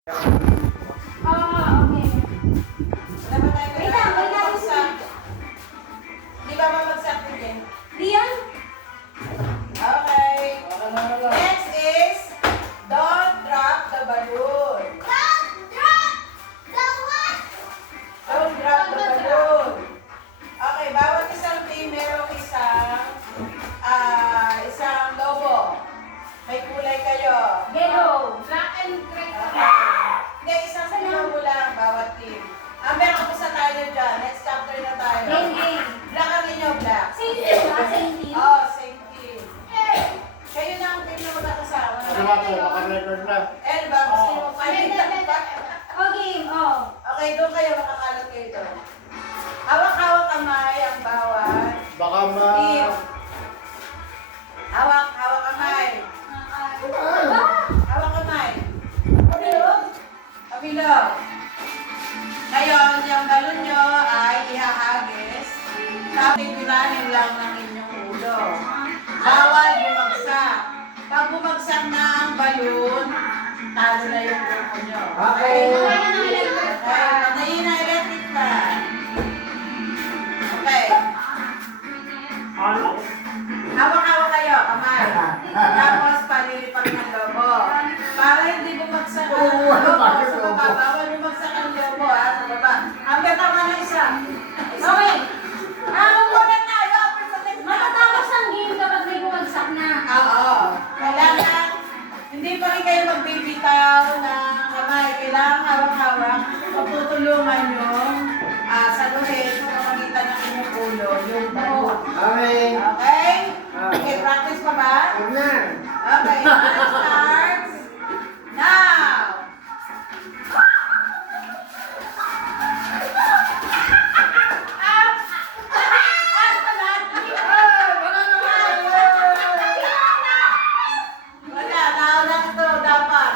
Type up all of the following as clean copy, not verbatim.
Okay. Dapat tayo Wait lang, wait lang. babagsak. Di ba babagsak din? Diyan? Okay. Next is, don't drop the balloon. Don't drop the balloon. Okay, bawat isang team merong isang logo. May kulay kayo. Yellow. Black and gray. Okay. Hindi, isang logo lang bawat team. Amber, kamusta tayo dyan? Next chapter na tayo. Game. Black ang inyo, black. Same team ba? Same team? Oh, same team. Kayo na ang team na magkakasama. Naka-record na. Eh, ba? Gusto nyo magpapalitan pa? Oh, game. Oh. Okay, doon kayo, makakalat kayo doon. Hawak-hawak kamay ang bawat Baka team. Hawak kamay. Hawak kamay. Kabilog. Ngayon, yung balon nyo ay ihahagis. Tapos tirahin lang ng inyong ulo. Bawal bumagsak. Pag bumagsak na ang balon, talo na yung grupo nyo. Okay? Okay. Patayin na electric fan. Okay. Hawak-hawak kayo, kamay. Tapos palilipag ng lobo. Para hindi bumagsak ang lobo sa baba. Bawal bumagsak ang lobo sa baba. Hanggang tama na isa. Okay. Muna tayo. Matatapos ang game kapag may bumagsak na. Oo. Kailangan, hindi pa rin kayo magbibitaw ng kamay. Kailangan hawak-hawak. Pagtutulungan nyo sa luhit sa pamagitan ng inyong ulo, yung balon. Okay. Okay? Okay, practice pa ba? Huwag na. Okay, time starts now! Wala, nauna ito dapat.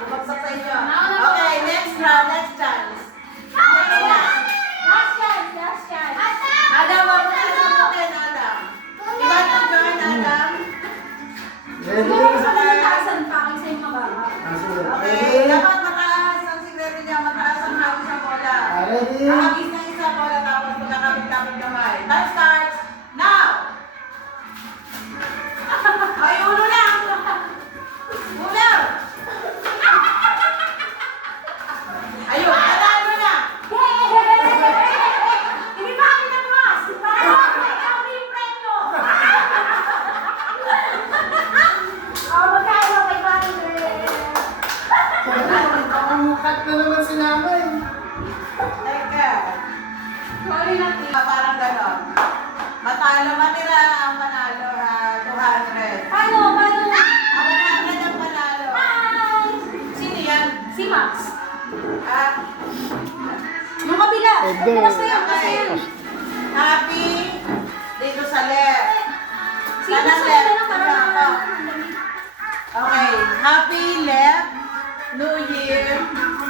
Bumagsak sa inyo. Okay, next round, next chance. Next chance. Last chance. Last chance. Adam, wag mo sasagutin, Adam. Diba nag-join, Adam? Siguro mas magandang pa kaysa yung mababa. Okay, dapat mataas ang sikreto niya, mataas ang hagis sa bola. Ready? Hagis ng isa bola tapos magkakabit-kapit kamay. Time starts now! Ay, ulo lang! Ulo! Ayun, natalo na! Hindi pa kami nabas! Para kami yung premyo! Magkano kay Pakamukat na naman si Namay. Teka, Sorry natin. parang ganon. Matira ang panalo, 200. Paano? Ang 100 ang panalo. Hi! Sino yan? Si Max. Ah, Yung kabila. Bukas na yun. okay. Happy dito sa left. Sige, mas maganda lang para Okay, happy left, New Year,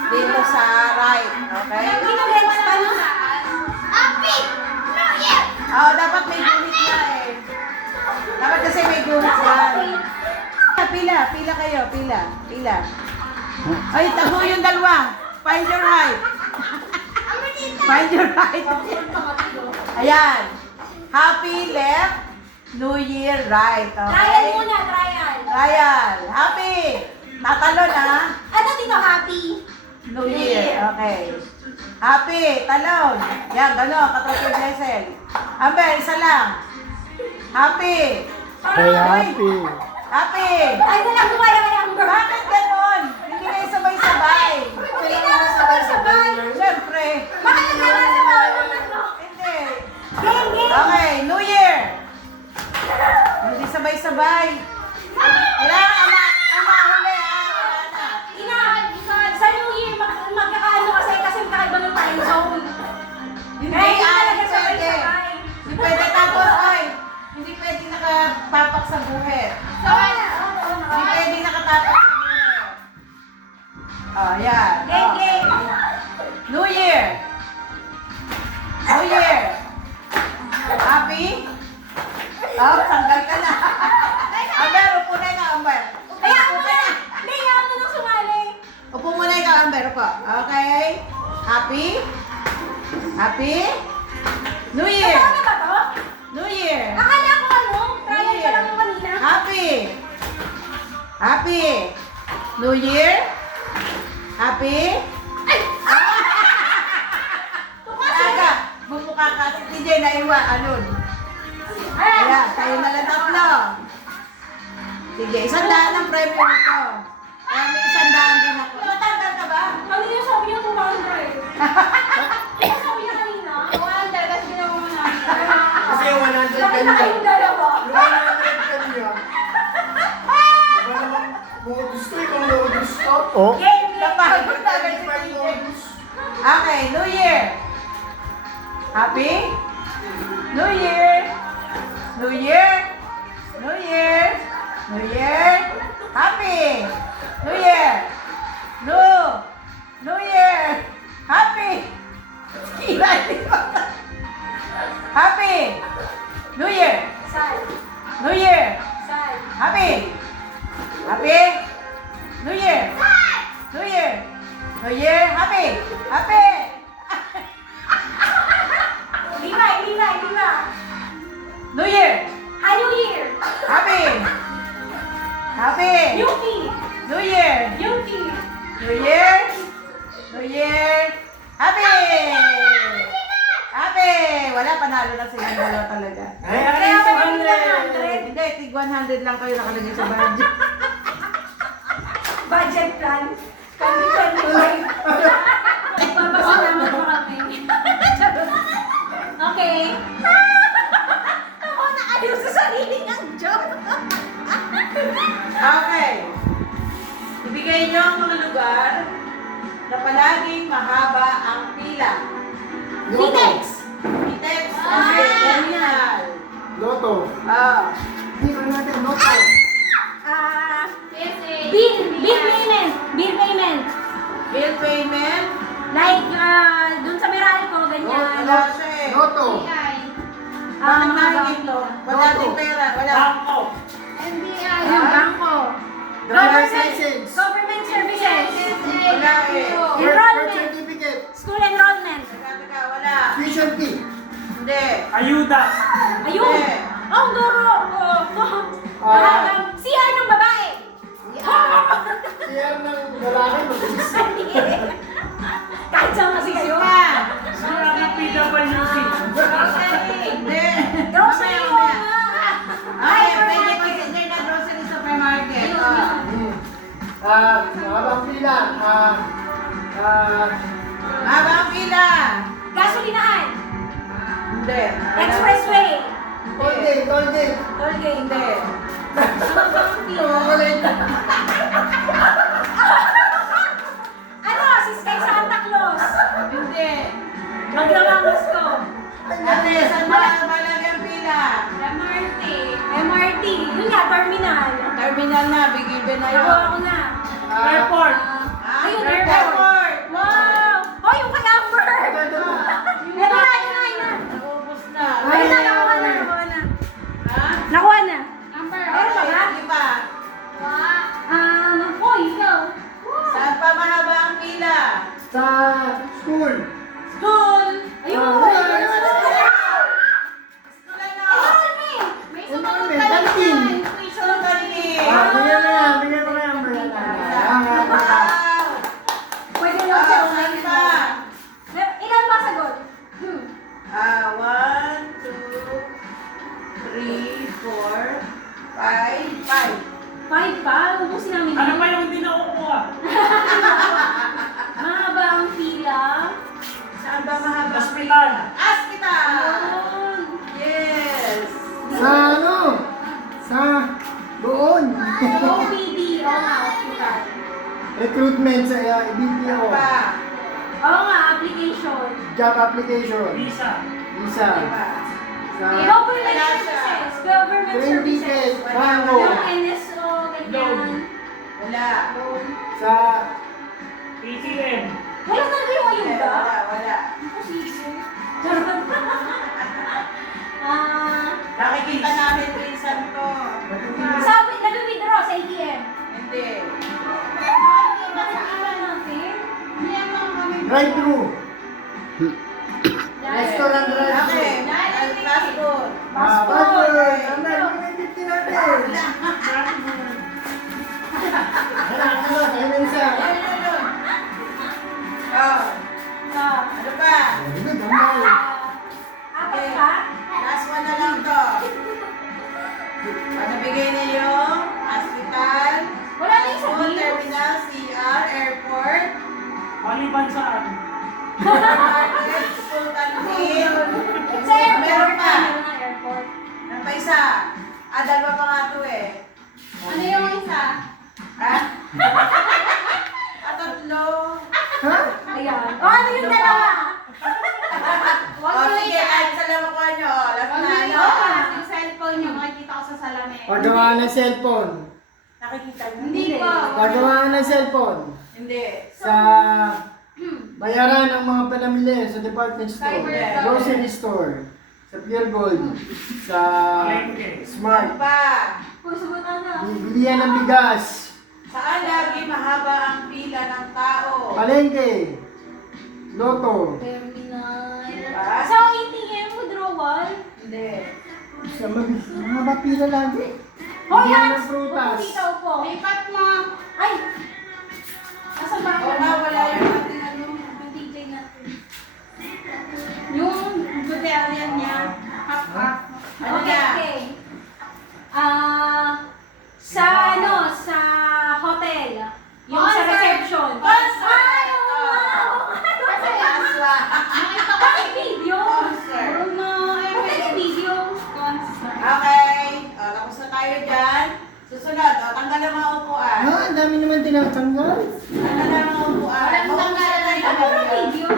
dito sa right. Okay? Dito, Lex. Paano? Oh, dapat may guhit na eh. Dapat kasi may guhit yan. Pila kayo, pila. Ay, tago yung dalawa. Find your height. Find your height. Ayan. Happy left, New Year right. Trial Okay? muna, trial. Trial. Happy. Tatalon ha. Ano dito, happy? New Year. Okay. Happy. Talon. Yan, gano'n. Katulad yung Blessel. Amber, isa lang. Happy. Happy. Happy. Ay, na lang gumaya kay Amber. Bakit gano'n? Hindi kayo sabay-sabay. Kailangan sabay-sabay. Siyempre. Bakit nagkala sa mga naman mo? Hindi. Game. Okay, New Year. Hindi sabay-sabay. Kailangan ama huli ha. Wala na. Sa New Year, magkakaano kasi magkakaiba ng time zone. Hindi, Hindi talaga hindi pwede. sabay-sabay. Hindi pwede tapos, ay. Hindi pwede nakatapak sa buhet. Hindi pwede nakatapak sa buhet. Oh, yan. Oh. Game. New Year. New Year. Happy? Oh, tanggal ka na. Amber, upo na ka, Amber. Hayaan mo na. Hindi, hayaan mo nang sumali. Upo muna meron po. Okay. Happy? Happy? New Year! Totoo na ba to? New Year! Akala ko ano? Trial ka lang yung kanina. Happy! Happy! New Year? Happy? Aga, bumukha ka si TJ na iwa. Anun? Kaya, tayo na lang tatlo. Sige, 100 ang premyo nito. Kaya may 100 din ako. Matanggal ka ba? Kanina sabi niya 200. Sabi niya kanina. 200, kasi ginawa mo namin. Kasi yung 100 Bakit na kanina. kayong dalawa? Yung 100 kanina. Iba naman, gusto, ikaw na gusto. Oh, Game, game. Napagod na agad si TJ. Okay, New Year. Happy? New Year. New Year. New Year. New Year. Happy. New Year. New Year. Happy. Happy. New Year. Side. New Year. Side. Happy. Happy. New Year. New Year. New Year. Happy. Happy. Lima, lima, lima. New Year. Ah, New Year. Happy. Happy. UP. New Year. UP. New Year. New Year. Happy. Happy. Wala, panalo na silang dalawa talaga. Ay, Kaya ba yung 100. Hindi, tig 100 lang kayo nakalagay sa budget. Budget plan. 2025. Nagpapasalamat mo kami. Okay. Ako na ayaw sa sarili niyang joke. Okay. Ibigay niyo ang mga lugar na palaging mahaba ang pila. Pitex. Pitex. Ah. Terminal. Loto. Ah. Hindi ko natin, loto. Bill payment. Bill payment. Bill payment. Like, dun sa Meralco, ganyan. Wala siya eh. Loto. Bakit mga nahingin to? Wala Loto. din pera. Wala. Yung bangko. Driver's license. Government services. Wala eh. Birth Enrollment. certificate. School enrollment. Teka, wala. Tuition fee. Hindi. Ayuda! Ayun. Hindi. Oh, ang duro. CR ng babae. Siya ng lalaki, mag-isa. Kahit saan kasi kayo. Sura ng PWC! Hindi. Grocery Mamaya, mo mamaya. nga. Ay, pwede consider na grocery supermarket. Mahabang pila. Mahaba ang pila. Gasolinahan. Hindi. Expressway. Toll gate, toll gate. Tollgate. Hindi. Kumakulit. Ano? Si Sky Santa Claus. Hindi. Maglawangas ko. Ate, saan malagay ang pila? MRT. MRT. Yun nga, terminal. Terminal na, bigibin na yun. Nakuha ko na. Airport! Ayun, airport. Wow! Oh, yung kay Amber! Ito na, yun na. Naubos na. Ayun na, nakuha na, nakuha na. Ha? Nakuha na. Amber, Meron ba ba? Di ba? Oh, ikaw. Saan pa mahaba ang pila? Sa school. School! Ayun. School ano? May sumunod na kantin. School kantin. Bigyan mo yan, bigyan mo yan. Wow! Pwede lang siya. Saan pa? Ilan pa sagot? 1, 2, 3, 4, 5, 5. 5 pa? Ubusin namin. Ano pa yung hindi nakukuha? Mahaba ang pila. Saan ba mahaba ang Hospital. pila? Hospital! Ayun. Yes! Sa ano? Sa doon. OPD. Oo nga, hospital. Recruitment sa BPO. Saan pa? Oo nga, application. Job application. Visa. Visa. Diba? Sa Government Wala siya. services. Government train ticket. services. Bango. Yung NSO, ganyan. Wala. Sa ATM. Wala talaga yung ayuda. Wala. Imposible. Charot. Nakikita namin minsan to. Sabi, nag-withdraw sa ATM. Hindi. Nakikita sa ilan natin. Drive-thru. Restaurant Okay. drive-thru. Fast food. Ah, fast food. Ano, yung 50 natin. Kayo na isa. Ayun. Oh. Ano pa? Very good, ang Apat pa? Last one na lang to. Ano bigay niyo? Hospital, Wala na yung school, sabihin. terminal, CR, airport, Maliban saan? market, school canteen. Sa airport. Meron pa. Meron ng airport. Ano pa isa? Dalawa pa nga to eh. Ano yung isa? Ha? Tatlo. Ha? Ayan. O, ano yung dalawa? O sige, kahit sa lama ko nyo. Last na ano? Yung cellphone nyo, makikita ko sa salamin. Paggawa ng cellphone. Nakikita nyo? Hindi po. Paggawa ng cellphone. Hindi. Sa bayaran ng mga panamili sa department store, Cyber. grocery store, sa Pure Gold, sa Palengke. Smart, Pa. Pusubutan na. bilihan ng bigas, Saan lagi mahaba ang pila ng tao? palengke, loto, Terminal. Diba? Sa ATM, withdrawal. Hindi. sa mga pila lagi. Hoy, Bilihan Hans! ng prutas. Upo dito, upo. Lipat mo. Ay! Nasaan ba? O nga, wala yung ating ano. Yung DJ natin. Yung Guderian niya. Half-half. Ano Okay, niya? okay. Sa ano, sa hotel. Yung sa reception. Concert! Ay, wow! Aswa. Nakita ko yung video. Concert. Bruno, bakit yung video? Concert. Okay. O, tapos na tayo dyan. Susunod. O, tanggal ang mga upuan. Ah, ang dami naman tinatanggal. Tanggal ang mga upuan. Walang tanggal. Ano yung video?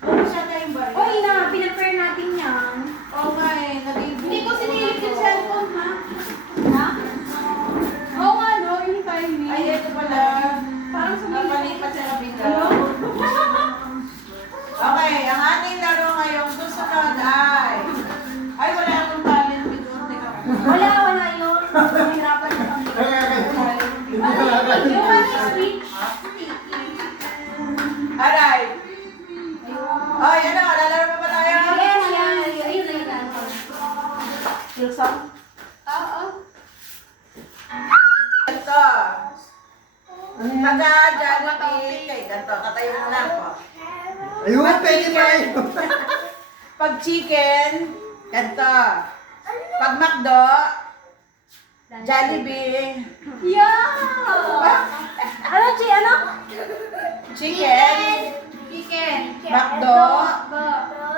Maubos siya tayong baril. Oy, pinapare natin yan. Oo nga eh. Nag-ibo. Hindi ko sinilip yung cellphone, ha? Ha? Oo nga, no? Yung timing. Ay, ito pala. Parang Napalipat sa kabila. Ano? Okay, ang ating laro ngayong susunod ay... Ay, wala akong talent with Untik ako. Wala yun. Mahirapan na kami. Yung ano yung switch? Alright. Ay, ano, lalaro pa ba tayo? Yes, yan. Ayun na yun. Wilson? Oo. Ito. Taga-Jollibee. Kay, ganito. Katayo mo na ako. Ayun, pwede pa yun. Pag chicken, ganito. Pag McDo, Jollibee. Yeah! Ano, Chi? Ano? Chicken, Chicken. McDo,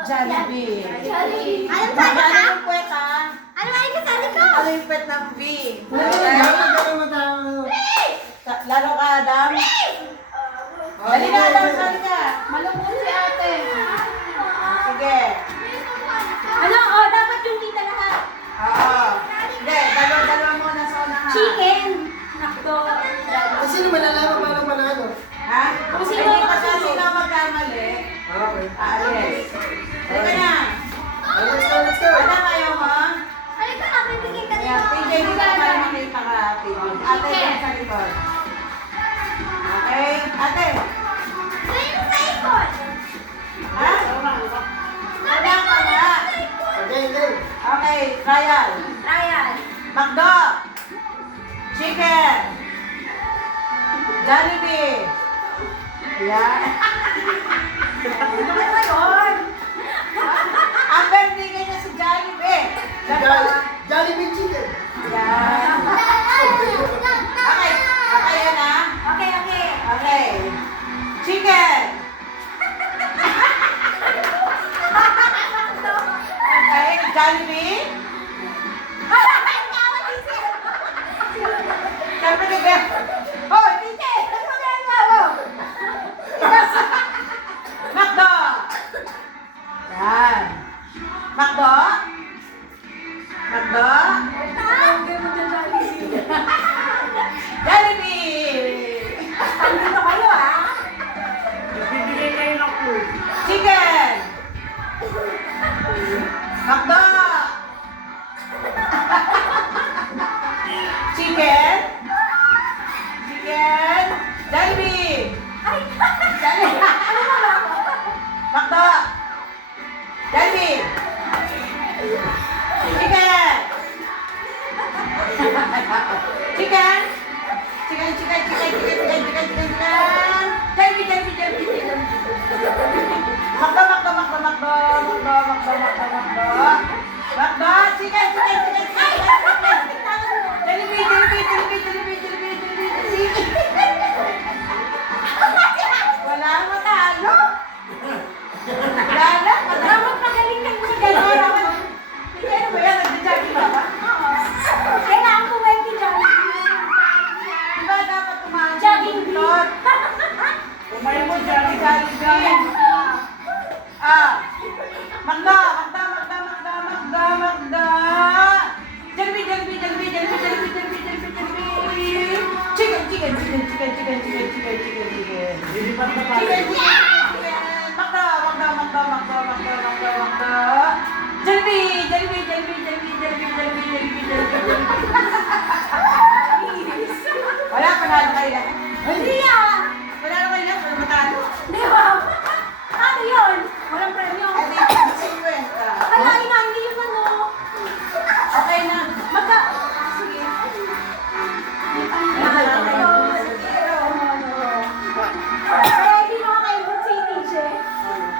Jollibee. Anong Ano yung puwet ha? Ano ba yung kasali ko? Ano yung puwet ng V? Dapat mo tao. Laro ka, Adam? Dali na, Adam, sali ka. Malungkot si ate. Sige. Ano? Oh, dapat yung kita lahat. Oo. Hindi, dalawa muna sa unahan. Chicken. Nakdo. Kasi naman alam mo paano manalo. Ha? Kung Kung sino sino yung pa siya, masusunod. sino magkamali? Okay. Yes. Sige na. Let's go, let's go. Ano kayo mo? Halika na, bibigyan ka Ayan, PJ, dito para makita ka, PJ. Ate, dyan sa likod. Okay? Ate. Ha? Wala ka na. Okay, okay. Okay, trial. Ryan. McDo. Chicken. Jollibee. Yan. Ano ba yun? Ang bernigay niya si Jollibee. Jollibee chicken. Yan. Okay. Okay yan ha? Okay, okay. Okay. Chicken. Okay. Jollibee. Siyempre bebe. Oh, DJ! Ano ba ginagawa mo? McDo. Yan. McDo. McDo. Jollibee. Andito kayo, ha? Lilipat na tayo. Chicken, chicken, chicken. Makdo. Jollibee. Wala, panalo kayo na. Hindi ah! Panalo kayo na, pero matalo. Di ba? Ano yun? Walang premyo. Ay, di, 50. Kalain na, hindi yung ano. Okay na. Sige. Kaya hindi mo kayo good si teacher.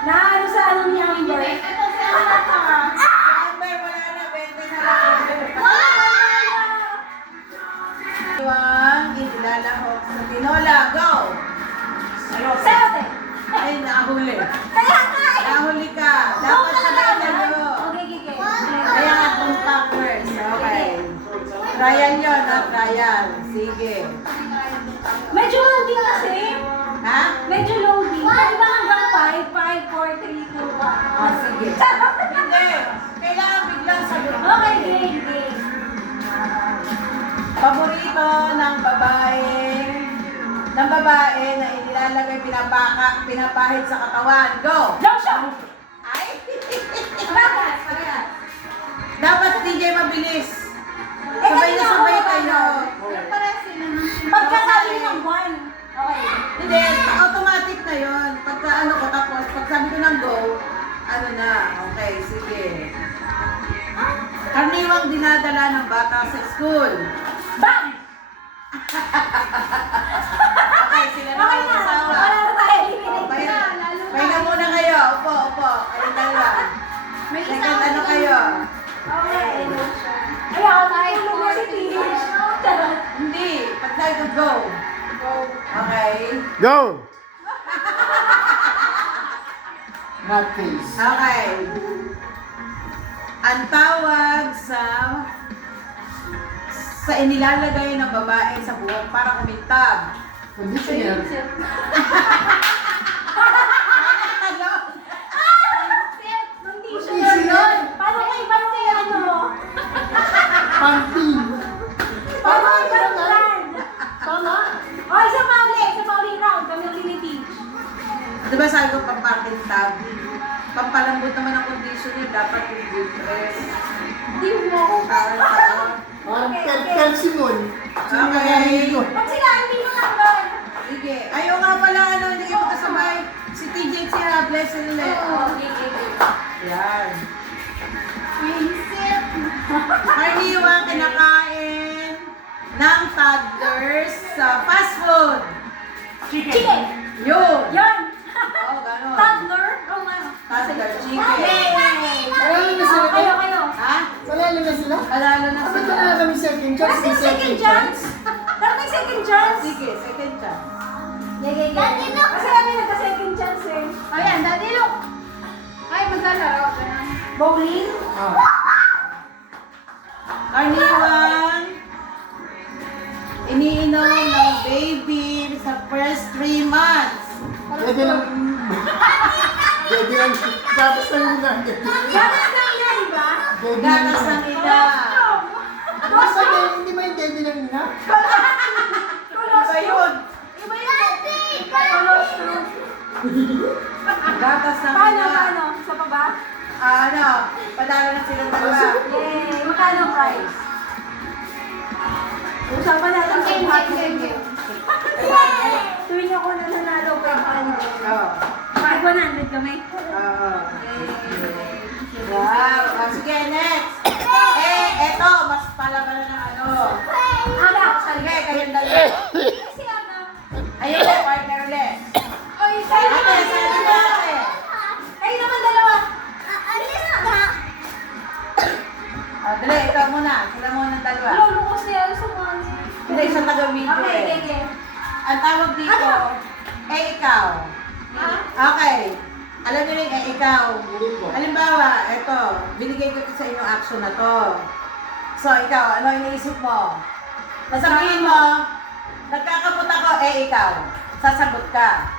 Na ano sa ano ni Amber? Ito si Amber. Amber, wala na, 20 na lang. Iwang ilalahok sa tinola. Go! Sayote. Ay, nakahuli. Kaya nga eh. Nahuli ka. Dapat sabay tayo. Okay. Kaya nga contact first. Okay. Trial yun, ha? Trial. Sige. Medyo loading kasi. Ha? Medyo loading. Pwede ba hanggang 5, 4, 3, 2, 1? Ah, sige. Hindi. Kailangan biglang sagot. Okay, game. Paborito ng babae na inilalagay pinapahid sa katawan. Go! Lotion. Ay! Pagas. Dapat DJ mabilis. Sabay na sabay kayo. Pagkasabi ng 1. Okay. Hindi, automatic na yun. Pagka ano ko tapos, pag sabi ko ng go, ano na, okay, sige. Karaniwang dinadala ng bata sa school. Bang! Okay, sila na Okay ang na. asawa. Wala na tayo. Eliminate Okay, na. Lalo na. pahinga muna kayo. Upo. Kayong dalawa. May Second, ano kayo? Okay. Ayaw, tulog na si Tish. Hindi, pag sabi ko go. Okay. Go! Not face. Okay. Ang tawag sa inilalagay ng babae sa buhok para kumintab. Conditioner. Paano kayo ano? Panty. Paano kayo plan? Tama. Okay, sa Pauli round, kami ulit ni Teach. Di ba sabi ko pampakintab? Pampalambot naman ang conditioner, dapat yung good dress. Hindi mo ako. Para sa... Parang Okay. Kelsimon. Okay. Pag sila, hindi mo nandun. Sige. Ayaw nga pala, ano, hindi kayo makasabay. Si TJ at si Hables, sila. Yan. Karaniwang kinakain ng toddlers sa fast food. Chicken. Yun. Yun. Oo, gano'n. Toddler. Oh, ano? Toddler chicken. Yay! Panalo na sila. Kayo. Ha? Panalo na sila. Palalo na Dapat sila. wala kami second chance. What's the second chance? Dapat may second chance. Sige, second chance. Daddy, look. Kasi kami nagka-second chance eh. Ayan, Daddy, look. Ay, maglalaro. Bowling? Ah. Karaniwang iniinom ng baby sa first 3 months. Pwede lang. Pwede lang. Tapos lang yun lang. Ganas na ina, di ba? Pwede lang. Gatas ng ina. Basta hindi ba yung pwede lang nila? Iba yun. Iba yun. Colostrum. Gatas ng Paano? ina. Sa baba? Ano, padala na silang dalawa. Yay! Magkano price? Usapan natin sa game. Tuwing ako na nanalo pa yung Oo. 100 kami. Oo. Wow. Sige, next. Eto, mas palaban na ng ano. Aga! Sige, kayong dalawa. Si Aga. Ayun ulit, partner ulit. Oy, kayo Ate, naman. sabi ba ate? Kayo naman dalawa. Alis na. Dali, ikaw muna. Sila muna ng dalawa. Lulukos niya sa mga. Hindi, isang taga-video Okay. Ang tawag dito, ikaw. Ha? Okay. Alam niyo rin, ikaw. Hindi po. Halimbawa, eto, binigay ko sa inyong action na to. So, ikaw, ano iniisip mo? Sasabihin mo, nagkakapot ako, ikaw. Sasagot ka.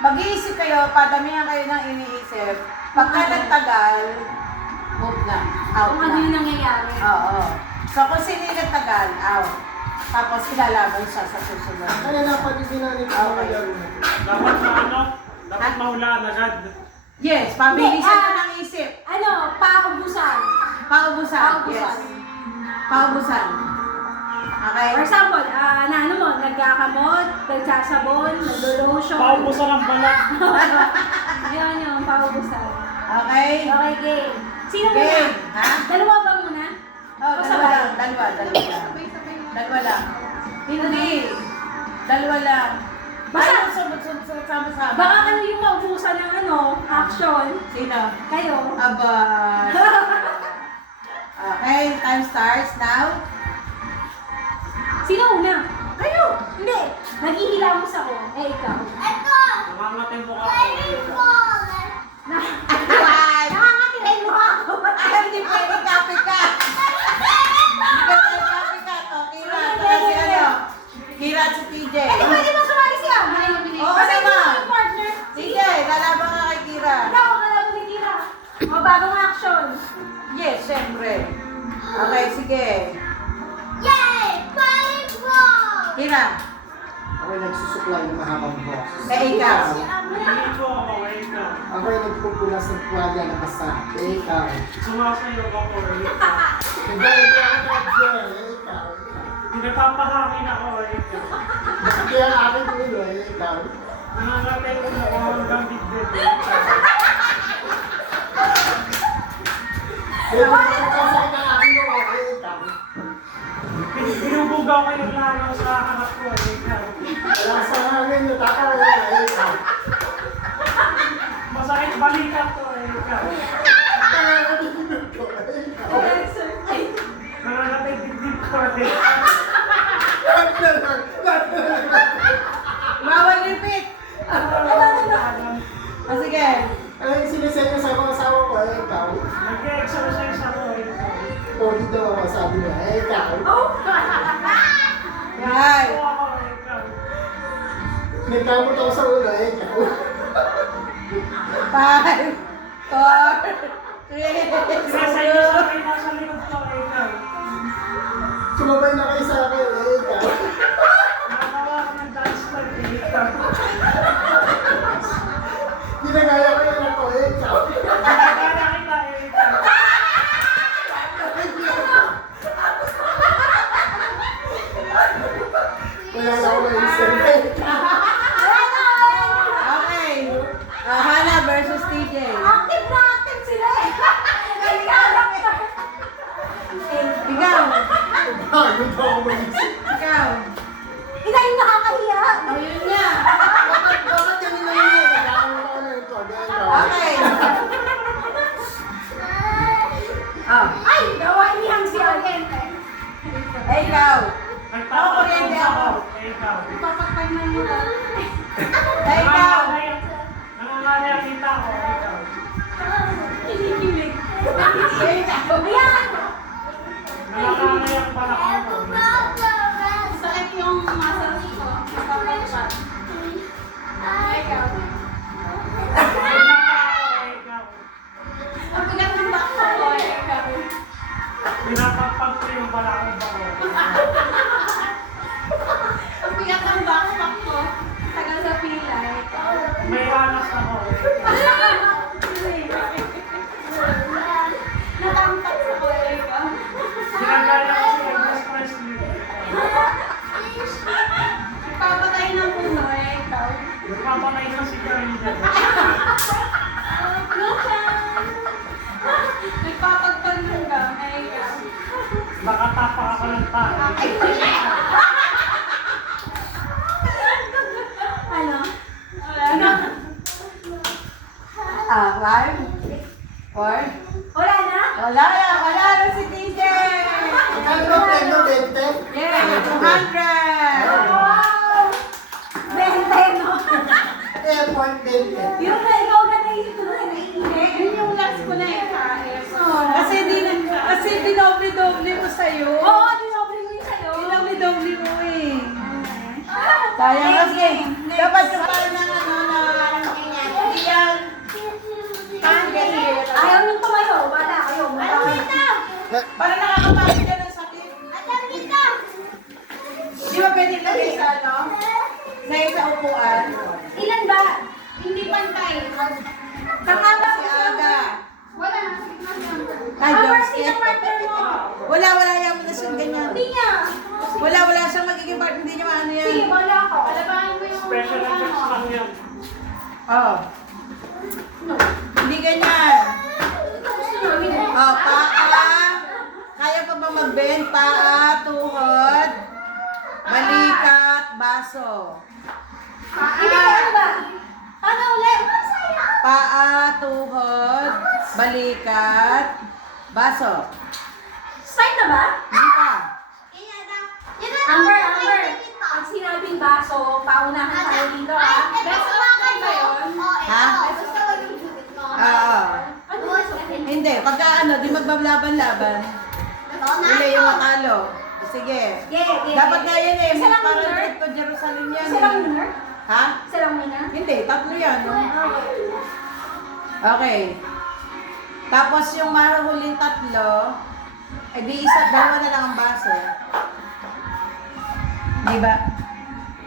Mag-iisip kayo, padamihan kayo ng iniisip. Pagka nagtagal, move na. Out Kung ano na. yung nangyayari. Oo. So, kung sino yung nagtagal, out. Tapos ilalaban siya sa susunod. Kaya dapat hindi na nito Okay. mga laro na. Dapat mahulaan agad. Yes, pabilisan Hindi, mo ng isip. Ano, paubusan. Paubusan. Paubusan. Yes. Paubusan. Okay. For example, na ano mo, nagkakamot, nagsasabon, naglo-lotion. Paubusan ang balat. Yun yung paubusan. Okay. Okay, game. Sino muna? Game. Ha? Dalawa ba muna? Oh, O dalawa sabay? lang. Dalawa lang. Dalawa lang. Hindi. Dalawa lang. Basta- Ayaw, sama-sama. Baka ano yung maubusan ng ano, action. Sino? Kayo. Aba. Okay, time starts now. Sino una? Kayo. Hindi. Naghihilamos ako. Eh, ikaw. Nangangatay mo ka ako. Nakakatirin mo ako. Ay, hindi pwede copycat. Hindi pwede copycat. O, Kira. Saka si ano? Kira at si TJ. Eh, di pwede ba sumali siya? Oo, Kasi naman. ito yung partner. Sige, lalaban ka kay Kira. Ikaw, kalaban ni Kira. O, bagong action. Yes, syempre. Okay, sige. Kira. Ako yung nagsusuklay ng mahabang box. Eh, ikaw. Hindi ko ako, wait ka. Ako yung nagpupulas ng tuwalya na basa. Ikaw. Sumasayo ako, wait ka. Hindi, ikaw. Ikaw. Pinapapahangin ako, wait ka. Bakit ang aking ulo? Ikaw. Nangangatay mo ako hanggang bigbit, wait ka. Kaya nakakasakit ang aking ulo. Ikaw. Binubugaw ko yung lalaw sa anak ko, wait ka. Wala sa hangin, natakawin na. Ikaw. Masakit balikat to, wait ka. Nakakabibig ko. Ikaw. Nangangatay dibdib ko, wait ka. Lahat na lang. Lahat na lang. Bawal repeat. O, sige. Ano yung sinisenyo sa mga asawa ko? Ikaw. Nag-exercise ako, wait ka. Pogi daw ako, sabi niya. Ikaw. Right. Ako ako, wait ka. Nagkamot ako sa ulo. Ikaw. 5, 4, 3, Sinasayo sa akin, nasa likod ko, wait ka. Sumabay na kayo sa akin. Ikaw. Nakawa ko ng dance pad, wait ka. Ginagaya ko yun ako. Ikaw. Nakakala kita, wait ka. Wala na ako maisip. Okay. Hana versus TJ. Active na active sila eh. Ikaw. Bago daw ako maisip. Ikaw. Ina yung nakakahiya. O, yun nga. Bakit kami nangyayari? Kailangan mo na ito. Okay. Oh. Ay, gawain si Oriente. Eh, ikaw. Ako, Nagtatanong kuryente ako. ikaw. Papakpay na mo ba? Eh, ikaw. Nangangalaya kita ako, ikaw. Kinikilig. Eh, ikaw. Ayan! Nangangalaya ang balakang ko. Sakit yung muscles ko. Papakpay. Ikaw. Ikaw. Ang bigat ng back ko. Ikaw. Pinapagpag ko yung balakang ko. Ang bigat ng backpack ko. Tagal sa pila. Ikaw. May hanas ako. Natamtak sa ko. Ikaw. Ginagaya ko si Elvis Presley. Papatay ng puno. Ikaw. Papatay na si Karina. Nagpapagpag ng gamay. Ikaw. Nakatapak ako ng tayo. Ano? Wala na. 5, 4. Wala na? Wala na si TJ. Ano, prendo, 20? Yeah, 200. Wow! Bente, no? Airport, 20. Yung na ikaw na naisip ko na naiinit. Yun yung last ko na ikain. Kasi dinoble-doble mo sa'yo. Oo, dinoble ko yung sa'yo. Dinoble-doble mo eh. Sayang kasi. Dapat yung parang ng ano na iyan. Ayaw niyong tumayo. Wala kayo. Para nakakapagod ka ng sakit. Di ba pwede lagay sa ano? Sa isang upuan? Ilan ba? Hindi pa pantay. Tangaba Si Aga. Wala na. Sige na siya. Ay, Amber, Diyos. sino partner mo? Wala, yan mo na siya ganyan. Hindi niya. Wala siyang magiging partner. Hindi niya maano yan. Sige, wala ako. Alabahan mo yung... Special effects lang yan. Oo. Hindi ganyan. Oh, paa. Kaya pa ba mag-bend? Paa, tuhod, balikat, baso. Hindi, ano ba? Ano ulit? Paa, tuhod, balikat, baso. Start na ba? Hindi pa. Amber. Pag sinabing baso, paunahan tayo dito, ha? Beso na kayo. Ha? Oo. Ano ba? Hindi. Pagka ano, di magbablaban-laban. Hindi yung matalo. Sige. Yeah. Dapat nga yan eh. Isa lang Parang winner? trip to Jerusalem yan Isa lang eh. winner? Ha? Isa lang winner? Hindi. Tatlo yan. No? Okay. Tapos yung mahuhuling tatlo, eh di dalawa na lang ang baso. Di ba?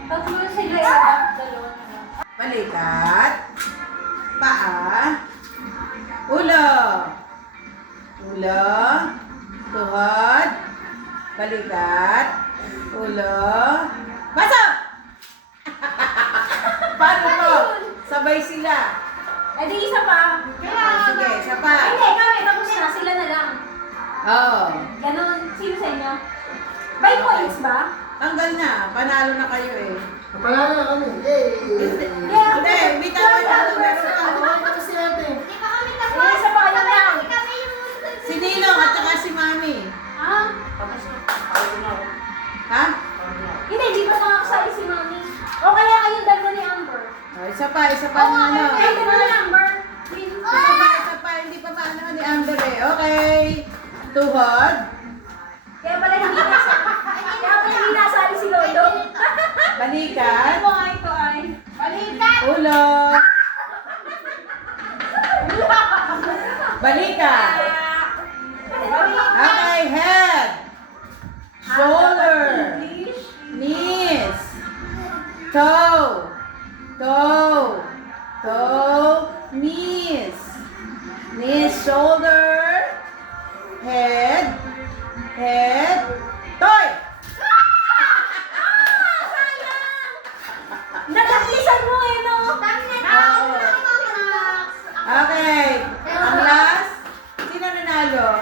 Tatlo sila yung dalawa na lang. Balikat, paa, ulo, tuhod, balikat, ulo, baso! Paano to? Sabay sila. Eh di isa pa. Sige, isa pa. Hindi, kami tapos na. Sila na lang. Oo. Ganon. Sino sa inyo? By points ba? Tanggal na. Panalo na kayo eh. Panalo na kami. Yay! Yeah. Hindi, bitaw mo yung numero ka. Kasi natin. Eh, isa pa kayo lang. Si Ninong at saka si Mami. Ha? Tapos na. Tawag na ako. Ha? Hindi, di ba nakakasali si Mami? O kaya kayong dalawa ni Amber? Oh, isa pa ng ano. Ay, dalawa ni Amber. Isa pa, hindi pa maano ni Amber eh. Okay. Tuhod, Kaya pala hindi nasali si Lolo. balikat, Ito ay. Balikat! ulo, balikat. Okay, head, shoulder, knees, toe, knees, shoulder, head, toy. Nagkakisan mo eh, no? Okay, ang last, sino nanalo?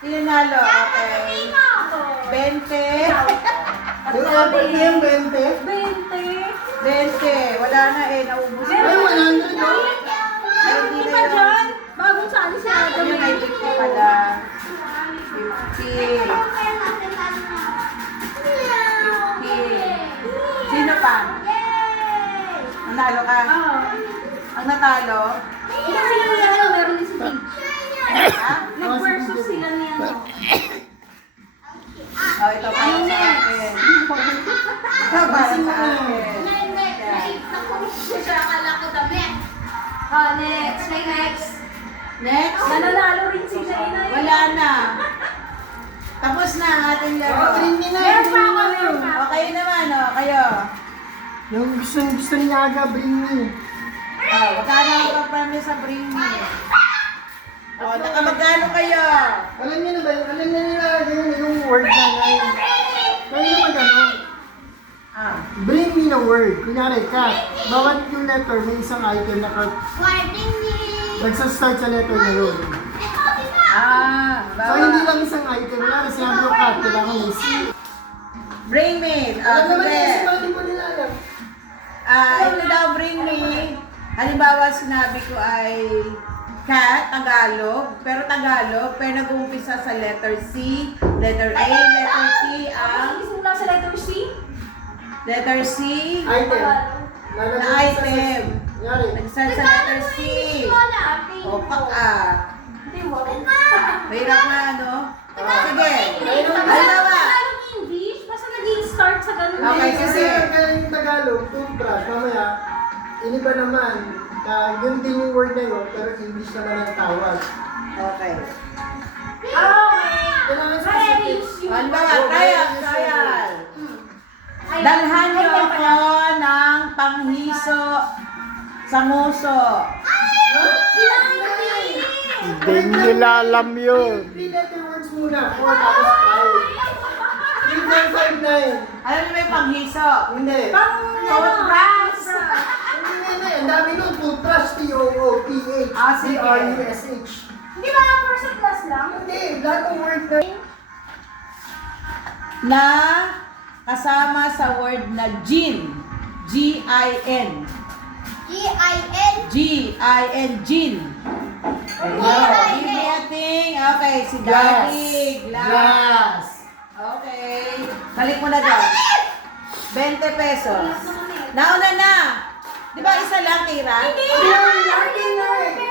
Sino nanalo? Okay. 20. Yung apat na yung 20. 20. Wala na eh, naubos Ay, na. 100 no? Meron di ba dyan? Bagong sali si Adam. Yung may 50 pala. 50. Sino pa? Nanalo ka? Ang natalo? Sila ni ano, meron din si Big. Ha? Nag-versus sila ni ano. Oh, ito para sa akin. Ito para sa akin. Next. May next. Next? Nananalo rin si Jaina. Wala na. Tapos na ang ating laro. Meron pa ako, meron pa. O, kayo naman, o. Kayo. Yung gusto ni Aga, bring me. O, magkano ang papremyo sa Bring Me? O, nakamagkano kayo? Alam niyo na ba yun? Alam niyo nila yung word na ngayon. Kaya naman ano, Ah. bring me na word. Kunyari, cat. Bawat yung letter, may isang item na nagsastart sa letter na yun. Ah, So, hindi bawa. lang isang item. Kunyari, sinabi ko cat, kailangan may C. Bring Me. Alam naman sige. yung si Mami po nila alam. Ito daw, Bring Me. Halimbawa, sinabi ko ay cat, Tagalog. Pero nag-uumpisa sa letter C, letter A, letter T, ang Nagsimula sa letter C. letter C, Item. na item. Kunyari, Nag-start sa letter C. O, paka. Hindi mo. Mahirap na, ano? Sige. Basta Halimbawa. Tagalog English, basta nag-i-start sa ganun. Okay, kasi sige. kaya yung Tagalog, toothbrush, mamaya, iniba naman, yun din yung word na yun, pero English naman ang tawag. Okay. Okay. Kailangan Kaya specific. yung Halimbawa, trial. Dalhan niyo ako ng panghiso sa nguso. Hindi nila alam yun. 3 letter words muna. 4 tapos 5. 3, 4, 5, 9. Alam niyo ba yung panghiso? Hindi. Toothbrush. Hindi. Ang dami nun. Toothbrush. T-O-O-T-H. Ah, sige. T-R-U-S-H. Hindi ba first class lang? Hindi. Lahat ng word na Na kasama sa word na gin. G-I-N. G-I-N. G-I-N. Gin. Give me a thing. Okay, si Daddy. Glass. Okay. Balik mo na doon. 20 pesos. Nauna na. Di ba isa lang, Kira?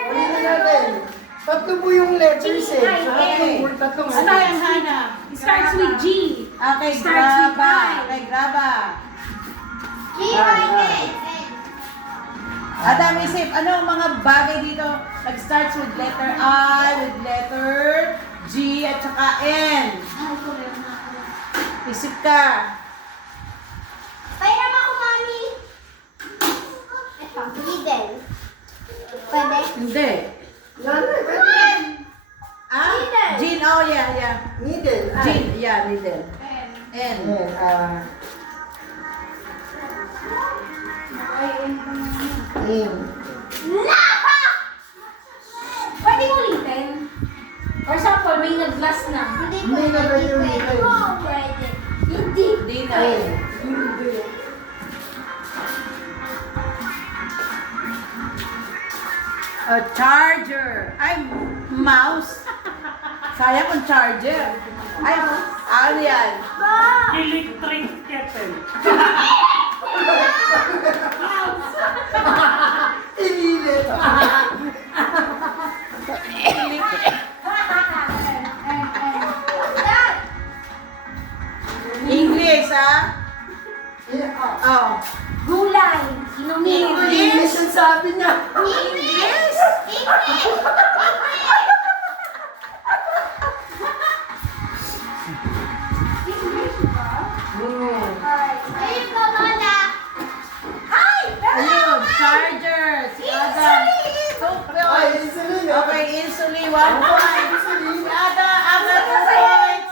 Ulitin natin. Tatlo po yung letters eh. Okay. Tatlong Ano yung Hana? Starts with G. Okay, Starts with graba. I. Okay, graba. G-I-N. Adam, isip, ano ang mga bagay dito? Nag-starts with letter I, with letter G, at saka N. Isip ka. Pairam ako, Mami. Ito, needle. Pwede? Hindi. Ah? Needle. Gin, oh yeah. Needle. Gin, yeah, needle. N. Lapa! Pwede mo ulitin? For example, may nag-glass na. Hindi na ba yung needle? Pwede. Hindi. Hindi na. A charger. Ay, mouse. Sayang kung charger. Ay, ano yan? Electric kettle. Inilit. English, ha? Oh. Gulay. Inumin. English ang sabi niya. English. Ayun ka, Mala. Ay! Ayun, charger. Si Adam. Ay, insulin. Okay, insulin. 1 point. Si Ada, Aga, 2 points.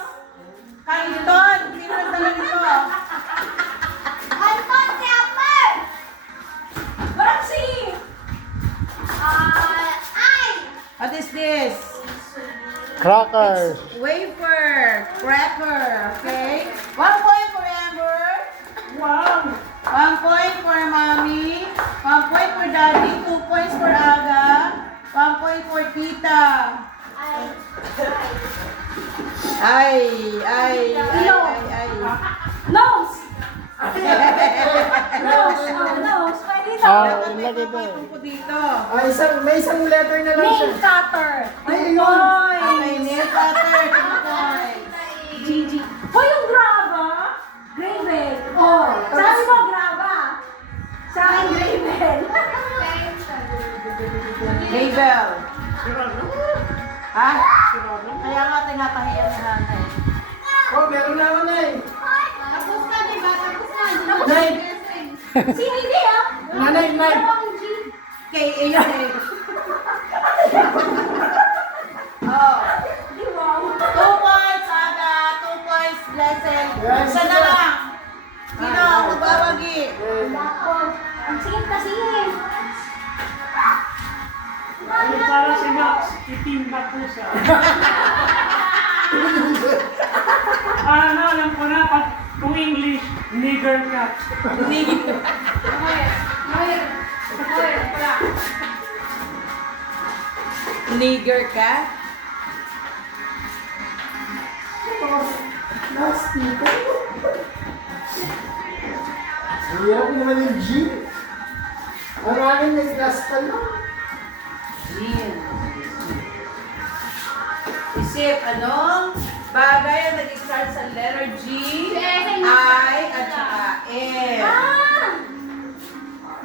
Kanton. Sino nagdala nito? Anton Pepper. Roxy. Ay. What is this? Crackers. Wafer. Cracker. Okay. 1 point for Amber. Wow! 1 point for Mommy. 1 point for Daddy. 2 points for Aga. 1 point for Tita. Ay. Nose. Nose. Oh, nose. Pwede na. May 2 point po dito. Ay, may isang letter na lang siya. Nail cutter. Ay, ayun. Okay, nail cutter. 2 points. Gigi. Oh, yung graba? Gravel. Oh, sabi mo graba. Sa akin, gravel. Label. Sirado? Ha? Sirado? Kaya nga tinatahiyan ni Hanay. Oh, meron na ako na eh. Tapos na, diba? Tapos na. Nine. Si hindi ah. Nanay, nine. Dalawang G. K-A-N. Oh. Di wow. 2 points, Aga. 2 points, Blessed. Yes. Isa na lang. Sino ang magbawagi? Ako. Ang singit kasi eh. Ano para si Max? Itim na pusa. Ano, alam ko na. Pag kung English, nigger cat. Nigger ka? Nasty. Ang hirap naman yung G. Ang akin nag-glass pa lang. Gin. Isip, anong bagay ang nag-start sa letter G, I, at saka N?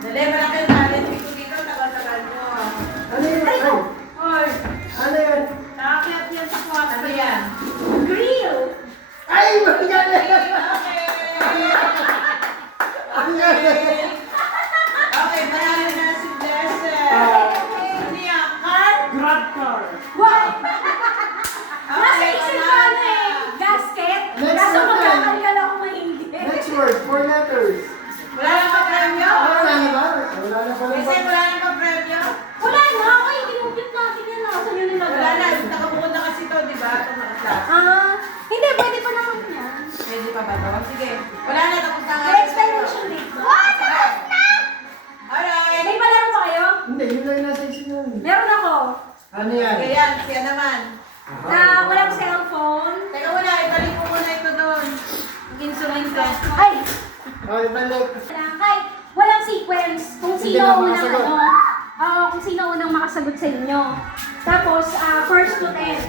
Dali, malaki ang talent dito, tagal-tagal mo. Ano yun? Ay, Hoy, ano yun? nakakyat yan sa kwarto. Ano yan? Grill. Ay, magaling! Okay. Okay, panalo na si Blessed. Ano yan? Car? Grab car. What? Nasa Okay, isip ko panalo ano eh, na. gasket. Next Kaso one, magkakalikan ako mahilig. Next word, 4 letters. Wala na ba premyo? Wala na ba? Wala na pala Kasi wala na ba premyo? Wala na, ay, kinupit natin yan. Saan yun nilagay? Wala na, nakabukod na kasi to, di ba? Ito nakasas. Ah, hindi, pwede pa naman yan. Pwede pa ba to? Sige. Wala na, tapos na nga. May expiration date. What? Alright. May palaro pa kayo? Hindi, yun lang yung nasa isip nun. Meron ako. Ano yan? Sige yan, siya naman. Walang cellphone. Teka muna, ibalik mo muna ito doon. Ang insulin ko. Ay, Okay, balik. kahit walang sequence. Kung Hindi sino na unang makasagot. kung sino unang makasagot sa inyo. Tapos, first to 10.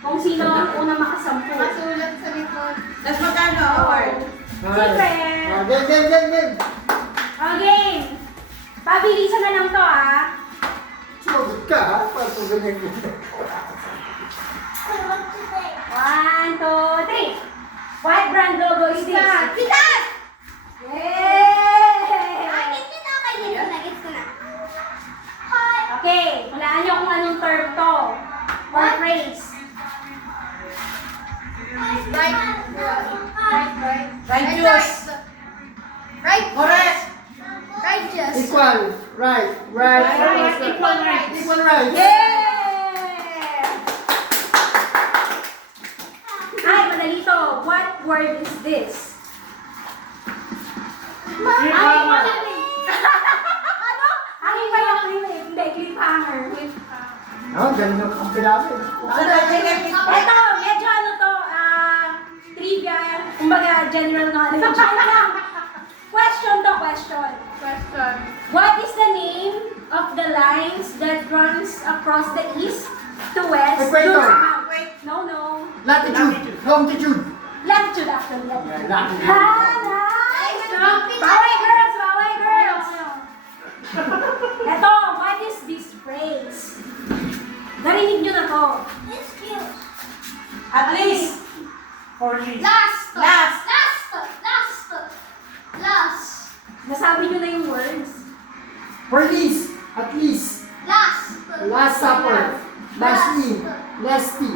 Kung sino ang unang makasampu. Masulat sa likod. Tapos magkano, award? Secret. Game. Okay. Pabilisan na lang to, Sumagot ka, ha? Para kung ganyan ko. 1, 2, 3. What brand logo is this? Pitas! Yay! Gets ko na. Gets ko na. Okay, hulaan niyo kung anong term to. Or phrase. Right. Right juice. Right. Correct. Righteous. Equal. Right. Equal rights. Equal right. Yeah! Ay, madali to. What word is this? Ay, Cliffhanger. madali. Ano? Aking ba yung hindi, cliffhanger. Oh, galing ng kampilado. Ako na, sige. Ito, medyo ano to, trivia, kumbaga general knowledge. Ano lang? Question to question. Question. What is the name of the lines that runs across the east to west? Equator. Dun sa- Wait. No. Latitude. Longitude. Latitude actually. Latitude. Latitude. Nice! Baway girls! Baway girls! Ito, what is this phrase? Narinig nyo na to. It's cute. At least. For least. Last. Last. Nasabi nyo na yung words. For least. At least. Last. Last supper. Lastly. Lasty.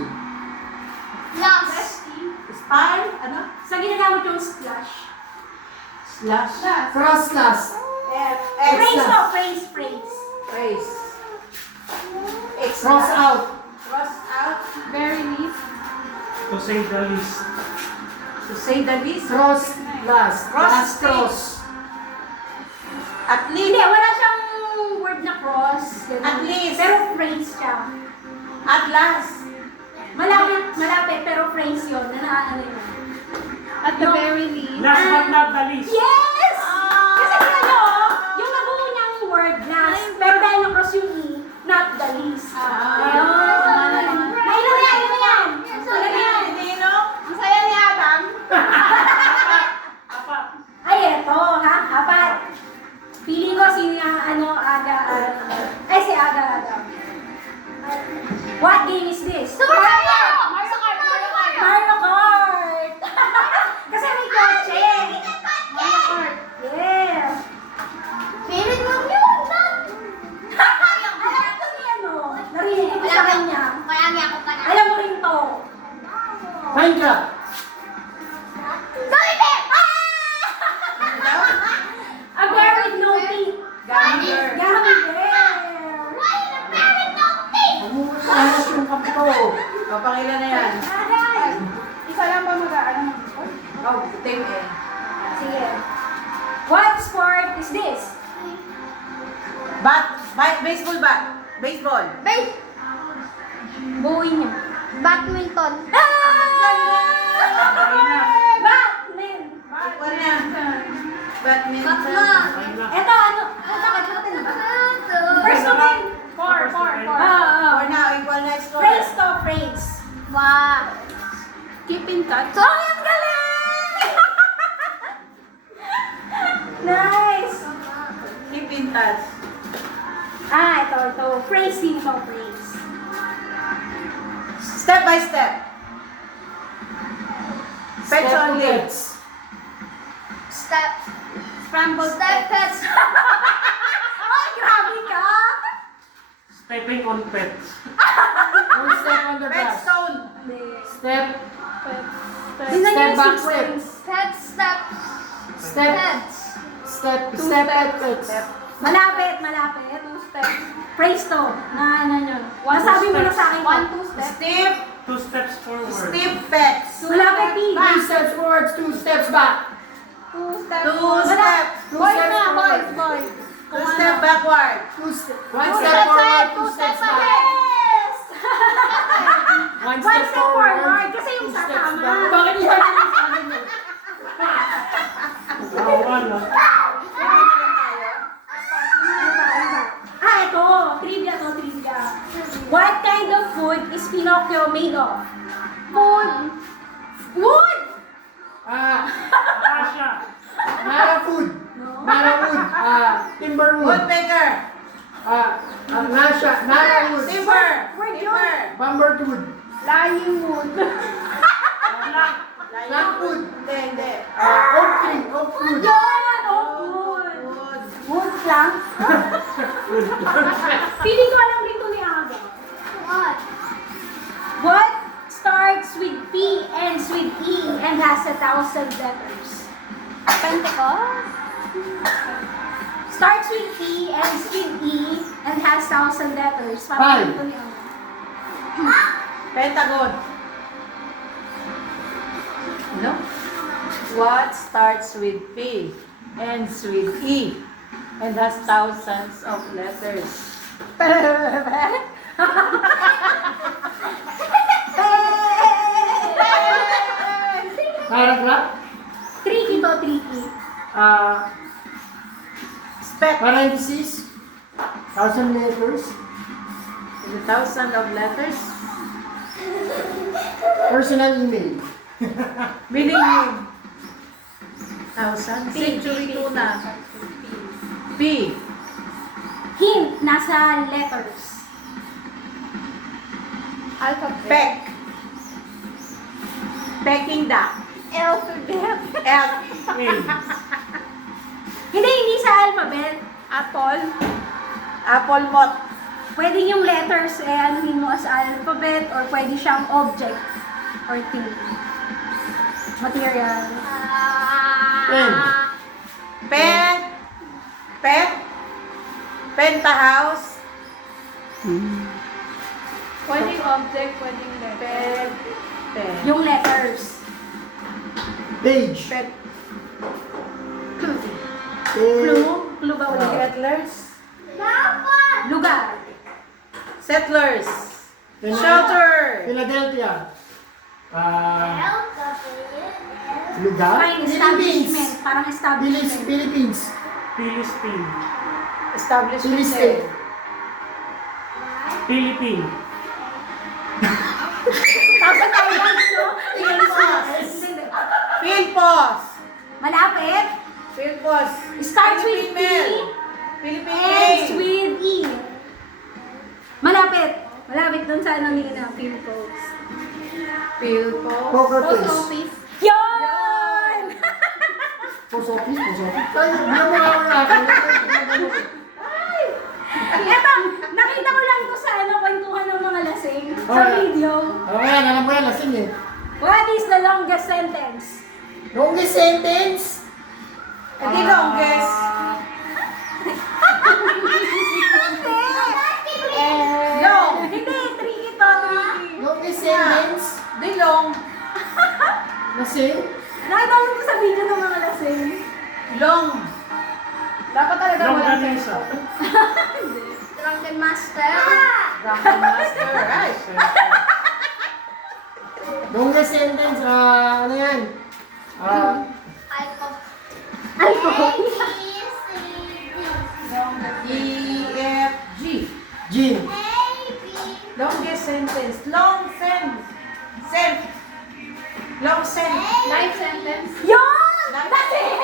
Last. Spy? Ano? Sa ginagamit yung splash. Slash. Cross last. Phrase to, phrase. Race. Cross out. Cross out. Very least. To say the least. To say the least. Cross last. Cross Last state. cross. At Hindi, least. wala siyang word na cross. ganun. At least. Pero phrase siya. At last. Malapit, pero phrase yun. Na naano yun. At the very least. Last but not the least. Yes! Kasi tingnan nyo, yung nabuo niyang word last, pero dahil na-cross yung E, not the least. Ayun. Nailan yan, ilan yan? Ilan yan? Nino? Ang saya ni Adam. Apat. Ay, eto, ha? Apat. Feeling ko si, Aga. Ay, si Aga. What game is this? Super Mario! Mario Kart. Mario Kart! Kasi may kotse. Mario Kart. Yeah. Favorite mo yun. Alam ko ni narinig ko sa kanya. Kaya nga ako pa na. Alam mo rin to. Minecraft. Solitaire! A bear with no teeth. Gambler. Gummy bear. Why is a parrot no teeth? Alas yung kampo. Papangilan na yan. Isa lang ba mag-ano mag Oh, team eh. Sige. What sport is this? Baseball bat. Baseball. Base. Buuin niya. Badminton. Batman. Equal na. Badminton. Batman. Ayun na. Ito, ano? Bakit natin ba? First to ten. Four. Or now, equal na score. Phrase to phrase. Wow. Keep in touch. Oh, ang galing! Nice! Keep in touch. Ito. Phrase din ito, phrase. Step by step. Pets only. Pets. Step. Scrambled Step pets. stepping on pets. One step on the Pet grass. stone. Step. Tingnan niyo Step yung back sequence. Pet steps. Step. Pets. Step. Step at pets. Malapit, malapit. 2 steps. Praise to. Na ano yun. Masabi mo na sa akin. 1, 2 steps. Stiff. 2 steps forward. Stiff pets. Malapit, P. 3 steps forwards, 2 steps back. 2 steps. 2 steps. Boys na, boys, boys. 2 step backward. 1 step Two forward, steps ahead, 2 2 steps steps back. Yes! 1 One step forward. Kasi yung 2 sa steps tama. back. Bakit yan yung sa akin yun? Wala. Ito. Trivia to, trivia. What kind of food is Pinocchio made of? Food. Wood! Asha. Nara food. Nara wood. Timber wood. Woodpecker. Nara wood. Timber. Word yun. Timber. Bamboo wood. Lying wood. Black wood. Hindi, hindi. Oak tree. Oak wood. Yun! Oh, wood. Wood. Wood lang? Feeling ko alam dito ni Aga. What? What starts with P, ends with E, and has 1,000 letters? Pentecost? Starts with P, ends with E, and has 1,000 letters. Pi. Parang dito ni Aga. Pentagon. No? What starts with P, ends with E, and has thousands of letters? Paragraph. Tricky to, tricky. Spec. Parenthesis. 1,000 letters. With a thousand of letters? Personal email. Meaning yun. Thousand? Century tuna. P. Hint, nasa letters. Alphabet. Peck. Peking duck. Alphabet. L. Hindi sa alphabet. Apple. Apple moth. Pwede yung letters, anuhin mo as alphabet, or pwede siyang object or thing. Material. Pen. Pen. Pet. Penthouse. Pwedeng object, pwedeng letter. Pet. Pen. Yung letters. Page. Pet. Clue? Clue ba ulit? Settlers. Lugar. Settlers. Shelter. Philadelphia. Lugar. Fine, establishment. Parang establishment. Philippines. Philistine. Establishment. Philistine. Philippine. Thousand islands, no? Philippines. Hindi. Philpos. Malapit. Philpos. Starts with P, Philippine ends Mail. with E. Malapit. Malapit dun sa ano nila, Philpos. Philpos. Poker Post face. office. Yun! Post office. Post office. Ay, hindi mo ako Eto, nakita ko lang to sa ano, kwentuhan ng mga lasing. Sa Oh, video. yan. Alam mo yan. Lasing eh. What is the longest sentence? Longest sentence. Hindi longest. Long. Hindi, tricky to, tricky. Longest sentence. Di long. Lasing. Nakita ko to sa video ng mga lasing. Long. Dapat talaga walang Longganisa. Drunken master. Drunken master. Right. Longest sentence. Ano yan? Alcohol. E, F, G. Gin. Longest sentence. Long sentence. Sent. Long sentence. Life sentence. Yun! Lasing!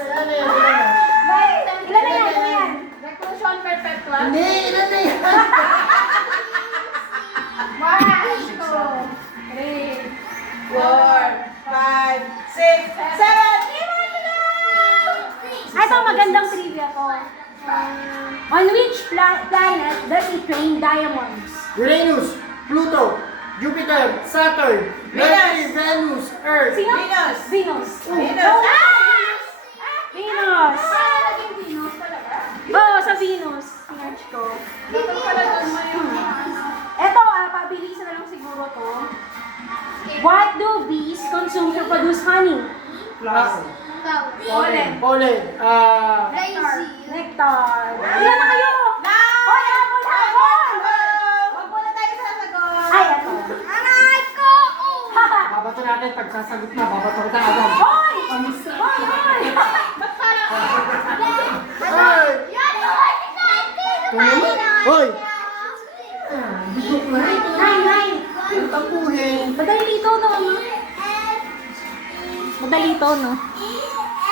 Ilan na yan? Ilan na yan? Reclusion perpetual. Hindi, ilan na yan? 1, 2, 3. 4, 5, 6, 7. Ito, magandang trivia to. On which planet does it rain diamonds? Uranus, Pluto, Jupiter, Saturn, Mercury, Venus, Earth. Sino? Venus. Venus. Venus. Venus. Naging Venus talaga? Oo, sa Venus. Search ko. Dapat pala doon mo yung Eto, pabilisan na lang siguro to. What do bees consume to produce honey? Plus. Pollen. Daisy. Nectar. Ilan na kayo? Hoy, habol, habol! Huwag muna tayo sasagot. Ay, eto. Aray ko! Babato natin, pag sasagot na, babato kita agad. Hoy! Hoy, hoy! Ba't parang... Ay! Yan! Hoy! Nine. Tapuhin. Madali to, no? Madali to, no?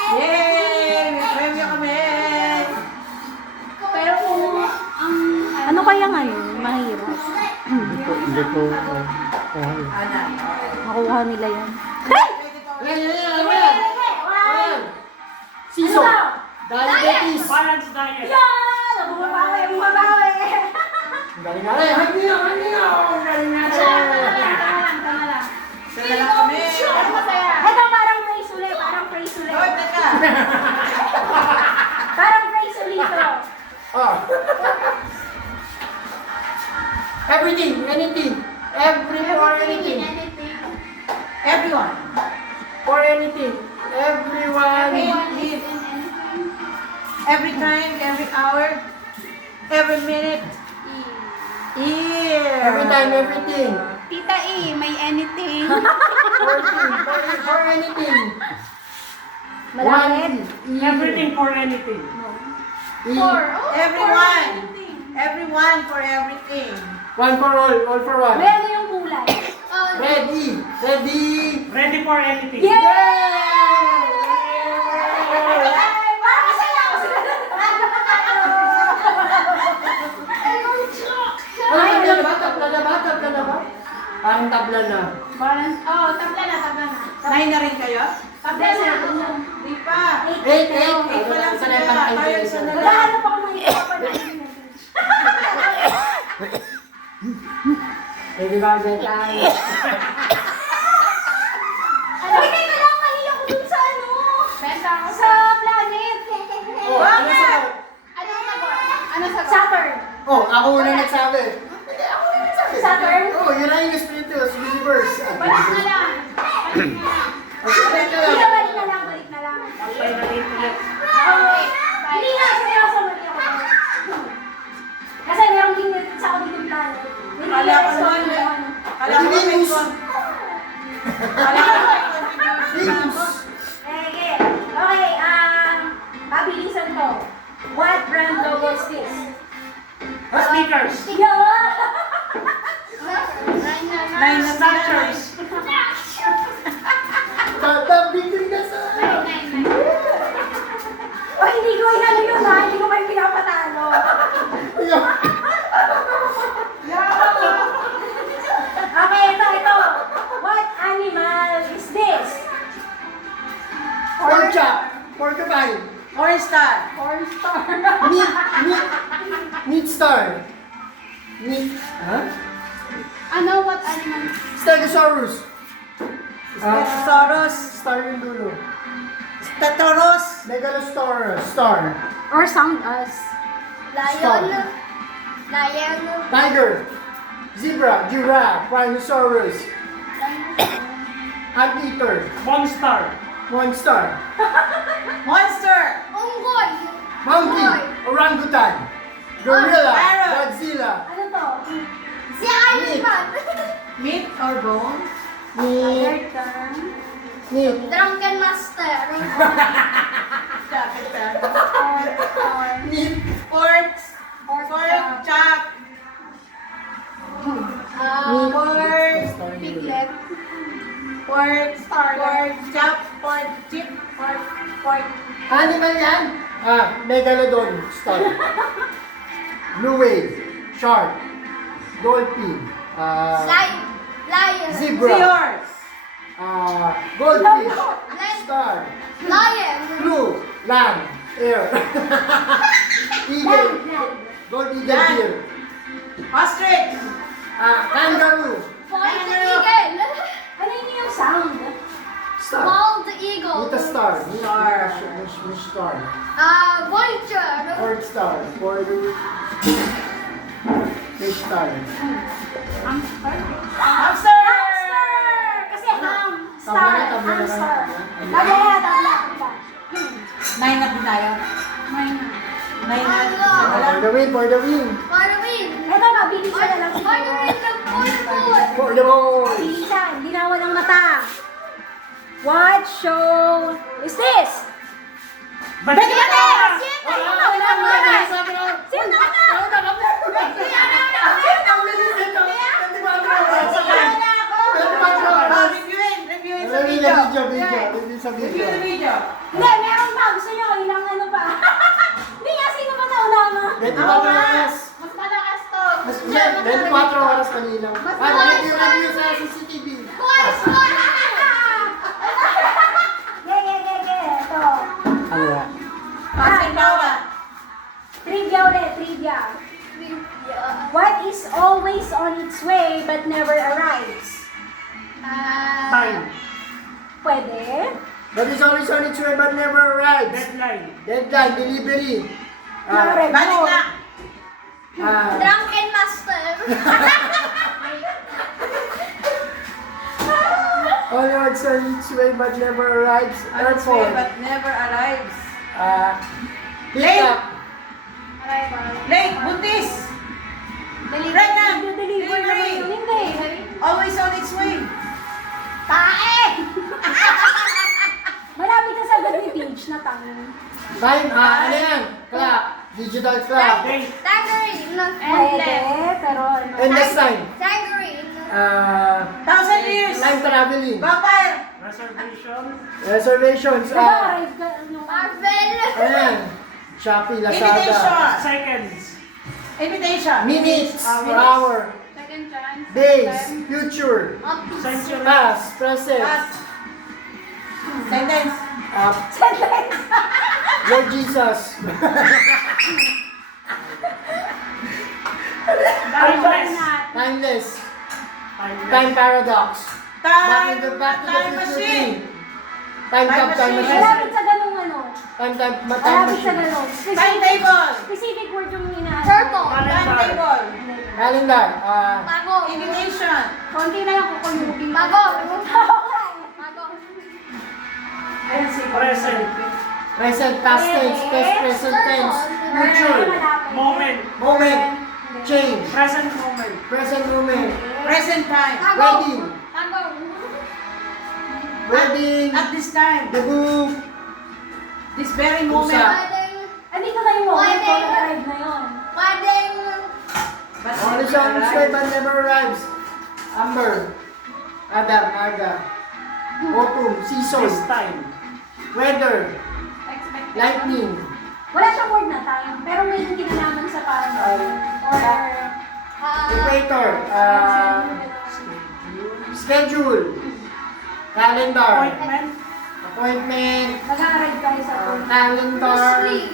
Yay! May premyo kami! Pero kung ang... Ano kayang ano? Mahirap. Hindi ko. Ana. Makuha nila yan. Ayan! Siso! Diabetes! Balance diet. Yan! Bumabawi, bumabawi! Galing nga rin! Hagi nyo! Galing nga rin! Tama lang. Sana lang kami. Pero masaya. Ito parang phrase ulit, parang phrase ulit. Hoy, teka. Parang phrase ulit to. Ah. Everything, anything. Every for anything. Everyone. For anything. Everyone. Every time, every hour, every minute. Yeah. Every time, everything. Tita E, may anything. For anything. Malapit. Everything for anything. Everyone. Everyone for everything. One for all for one. May ano yung kulay? Ready. Ready. Ready for anything. Yay! Parang masaya ako sila. Ay, tabla na ba? Parang tabla na. Balance. Oh, tabla na. 9 na rin kayo? Tabla na. Di pa. 8 Eight pa lang sila. Tayo isa na lang. Naghahanap ako ng ipapanayin. Ready ba? Tayo. Uy, teka lang, mahiya ko dun sa ano? Benta ako Sa planet. Oh, ano sagot? Ano sagot? Ano sagot? Saturn. Oh, ako muna nagsabi. Saturn? Oh, Uranus, Pluto, universe. Balik na lang. Okay, Hindi na, balik na lang, balik na lang. Apply na rin ulit. Hindi nga, seryoso, mali ako. Kasi merong ginit sa ako dito planet. Kala ko naman. Kala ko may Venus. Kala ko may contribution. Okay, okay, pabilisan ko. What brand logo is this? Speakers. Yeah! Nine na. 9 na sila. Tatabigin ka sa... Nine. O, hindi ko inano yun ha, hindi ko kayo pinapatalo. Okay, ito. What animal is this? Pork chop. Porcupine. Orange star. Corn star. Meat star. Meat. Huh? Ano, what animal? Stegosaurus. Stegosaurus. Star yung dulo. Statoros. Megalosaurus. Star. Or sound us. Lion. Lion. Tiger. Zebra. Giraffe. Rhinoceros. Anteater. Monster. Monster. Monster. Unggoy. Monkey. Orangutan. Gorilla. Parrot. Godzilla. Ano to? Si Iron Man. Meat or bone? Meat. Third term. Meat. Drunken Master. Meat. Pork. Pork chop. Pork. Piglet. Pork. Pork chop. Pork chip. Pork. Animal yan? Megalodon. Star. Blue whale. Shark. Dolphin. Lion. Zebra. Seahorse. Goldfish. Star. Lion. Blue. Land. Air. Eagle. Land. Gold eagle Land. deer. Ostrich. Kangaroo. Bald eagle. Ano yun yung sound? Star. Bald eagle. With a star. Star. Which star? Vulture. Fourth star. Fish star. Hamster? Hamster. Kasi ham. Star. Tabla na, tabla na. Hamster. Tabla na. Tabla. 9 na din tayo. 9 na. For the win, for the win. For the win. Ito na, bilisan na lang For the siguro. win ng football. For the boys. Bilisan, linawan ng mata. What show is this? Bati! Sino na una? Sino na una? Reviewin sa video. Review sa Review video. the video. Hindi, meron pa. Gusto nyo, ilang ano pa? Hindi nga, sino ba nauna mo? 24 oras. Mas malakas to. Mas 24 oras kanina. Review sa CCTV. Boys, boys. Ito. Ano yan? Passing power. Trivia ulit, trivia. What is always on its way but never arrives? Time. Pwede. But it's always on its way but never arrives. Deadline. Deadline, delivery. Nakarev Balik mo. na. Drunken master. Always on its way but never arrives. On its way Airport. but never arrives. Pick up. Late, buntis. Pregnant. Deliver na ba Delivery. yun? Hindi. Always on its way. Tae! Malapit ka sa ni Page na tanong. Time, ano yan? Clock. Digital clock. Date. Tangerine. Pwede, pero ano. Endless time. Tangerine. 1,000 years. Time traveling. Vampire. Reservation. Reservations. Nag-arrive ka, ano. Marvel. Ayan. Shopee, Lazada. Invitation. Seconds. Invitation. Minutes. Hour. Second chance. Days. Future. Century. Past. Present. Pass. Sentence. Lord Jesus. Timeless. Timeless. Timeless. Time paradox. Back to the Time future machine. thing. Time Time time machine. machine. Malapit sa ganung ano. Time Malapit sa machine. ganung. Timetable. Specific word yung inaano. Turtle. Timetable. Calendar. Bago. Invitation. Konti na lang kukulubing. Bago. Bago. Ayan si Present. Present, past tense, past present tense, future, Moment. moment, change, Present moment. present moment, Present time. wedding, Bago. wedding, At this time. debut, This very moment. Usa. Wedding. Andito na yung moment ko, Wedding. nag-arrive na yun. Wedding. But always on its way but never arrives, Amber, Adam, Aga, autumn, season, This time. weather, lightning, Wala siyang word na time, pero may kinalaman sa parang or equator, schedule, calendar, Appointment. appointment, mag-arrive tayo sa point. calendar, Sleep.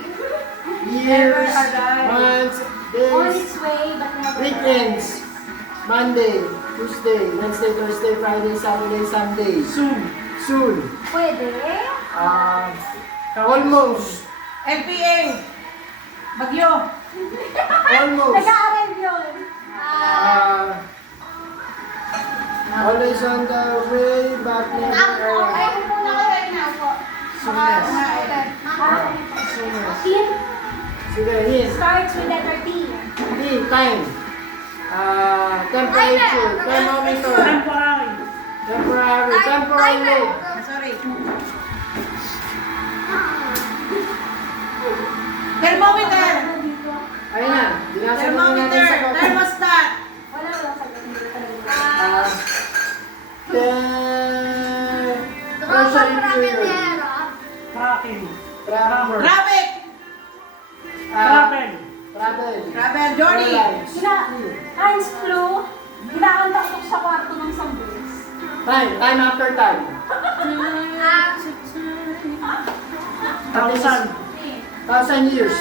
years, Never arrive. months, On days, its way, but never weekends, Monday, Tuesday, Wednesday, Thursday, Friday, Saturday, Sunday, Soon. soon, Pwede. almost, LPA. Bagyo. almost, Nag-arrive yun. always on the way, but never arrive. Soonest, Team sige, hint, starts with letter T. time, temperature, thermometer, Temporary. temporary, temporary, Sorry. Thermometer. ayun na, binasa na natin Thermometer. sa baba. Thermostat. Wala sa ganito talaga. Pressure inferior, Tracking. travel, Traffic. Travel. travel, Travel. Journey. airlines, Hans flew, kinakanta ko sa kwarto ng Sambues. time after time, 1,000 years.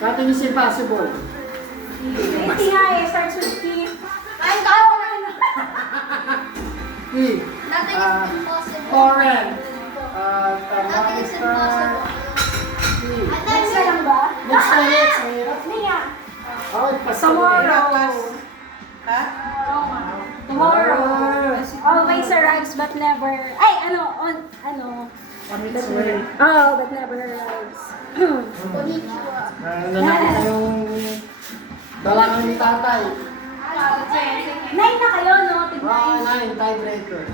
Nothing is impossible. 80 nga eh, starts with P. Ay, tao na. P. Nothing is impossible. Foreign. Nothing is impossible. P. Next na lang ba? Next na next. Hindi nga. Oh, Tomorrow. Ha? Tomorrow. Always arrives but never... Ay, ano? Oh, but never arrives. Konnichiwa. Nanakit na yung dalangan ni tatay. 9 na kayo, no? Tignan. 9, tiebreaker.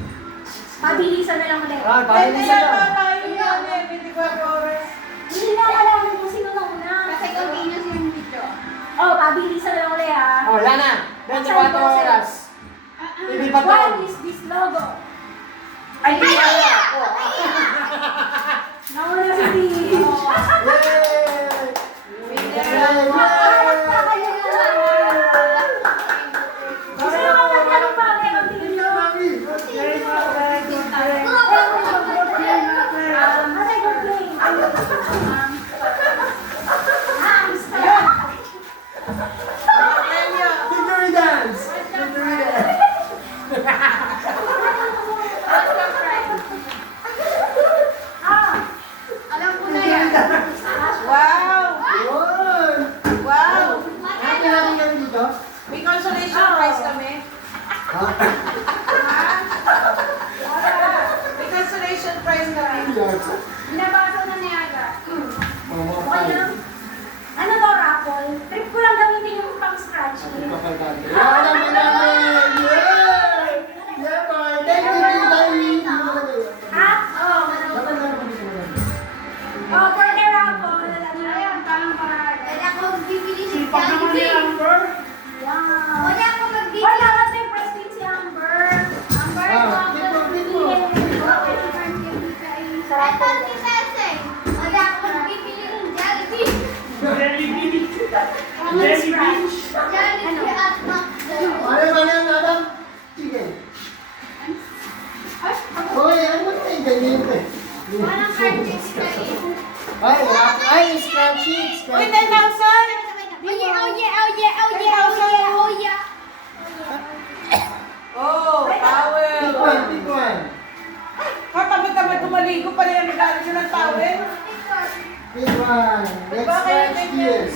Pabilisan na lang ulit. Ah, Pwede pabilis yan na. pa tayo yan eh, 24 hours. Hindi na malaman kung sino na una. Kasi continuous yung video. Oh, pabilisan na lang ulit ha. Oh, yan na. 24 oras. Hindi pa to. What is this logo? Ay, di kaya. Nauna si Steve. Harap na kayo. Gusto nyo ka magtanong pa kayo ang tingin nyo? Ate, good play. Victory dance! Victory dance! Alam ko na yan. Wow! Yun! Wow! Happy natin kami dito? May consolation prize kami. Ha? May consolation prize kami. Yes. Binabasa na ni Aga. Mama Okay lang. Ano to, raffle? Trip ko lang gamitin yung pang-scratching. Wala mo namin! Yeah! Yeah, boy! Thank you, Tita! Ha? Oo. Oh, for the raffle. Ayan, parang parang. Kaya ako magbibili si Sipag naman ni Jollibee. Amber. Yan. Kaya ako magbibili. Wala ka tayo present si Amber. Amber, Ah, ako tipo. Ito si Sensei. Kaya ako magbibili ng Jollibee. Jelly beach. Common Jelly scratch. beach. Jollibee at McDo. Ano yan, Adam? Sige. Hoy, ano ba yung ganyan ko eh? Walang cartridge sa iyo. Ay, scratchy! Uy, 10,000! Oh yeah, oh yeah, oh yeah, oh yeah, oh yeah, oh yeah. Oh, towel! Big one. Tamad kumaligo pala yung nagalit nyo ng towel. Big one. Let's scratch this.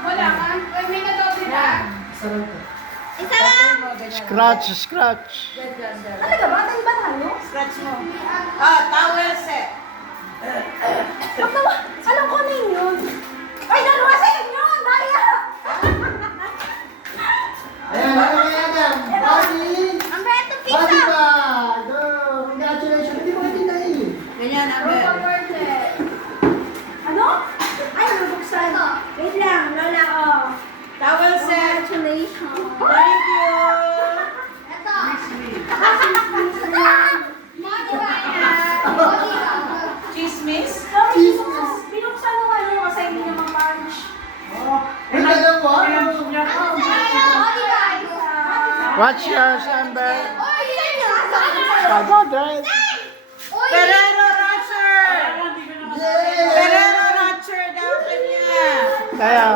Wala ka? Uy, may nadoble na. Sarap to. Isa lang. Scratch. Talaga ba? Tayo ba tayo? Scratch mo. Ah, towel set. Alam ko na yun. Ay, dalawa sa inyo! Daya! Ayan, ano kaya Adam? Body! Ang beto Body pizza. bag! Go! Congratulations! Hindi mo natin dahil. Ganyan, Amber. Ano? Ay, nabuksan. Wait lang, Lola, oh. Towel set. Congratulations. Thank you. Ito. Body bag. Body bag. Chismis. Sorry, binuksan mo ano kasi hindi naman punch. Ang ganda mo, ah. Body bag. What's yours, Amber? Oy, yan yun. Pagod, Oy, Ferrero Rocher. Yay! Ferrero Rocher daw kanya. Kaya,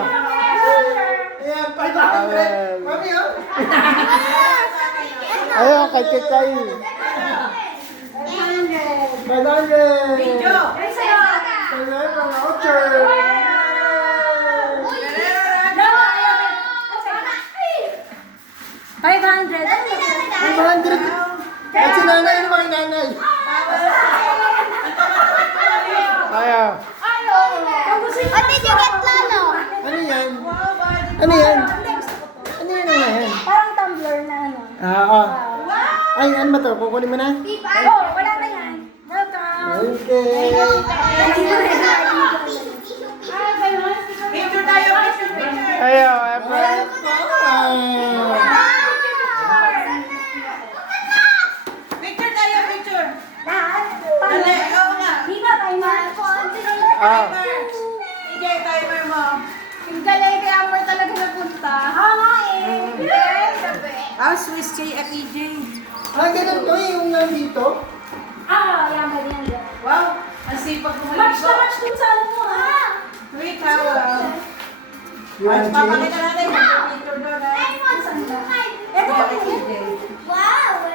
Ayan, 500. Mami, oh. ayun, kay Kitay. 500. Video. Ay, sa'yo. Ferrero Rocher. Lola, ayun. 500. 500. At si nanay naman, nanay. Kaya, Kung gusto niyo What did you get, Lalo? Ano yan? Wow, body. Ano yan? Next. Ano yan ang yan? Parang tumbler na ano. Oo. Ay, ano ba to? Kukunin mo na? Oh, wala na yan. Welcome. Okay. Picture tayo, picture. kaya, Amber. Picture tayo, picture. Lahat. Dali, oo nga. Di ba tayo na? Ah, Sige, timer mo. Yung galay kay Amber talaga napunta. Oo nga eh. Ah, Swiss J, FEJ. Ah, ganun to yung nandito? Yan, pwede yan. Wow, ang sipag Match kumaligo. na match dun sa ano mo, ha? Sweet, ha? Wow. You want Papakita change? natin yung picture doon, ha?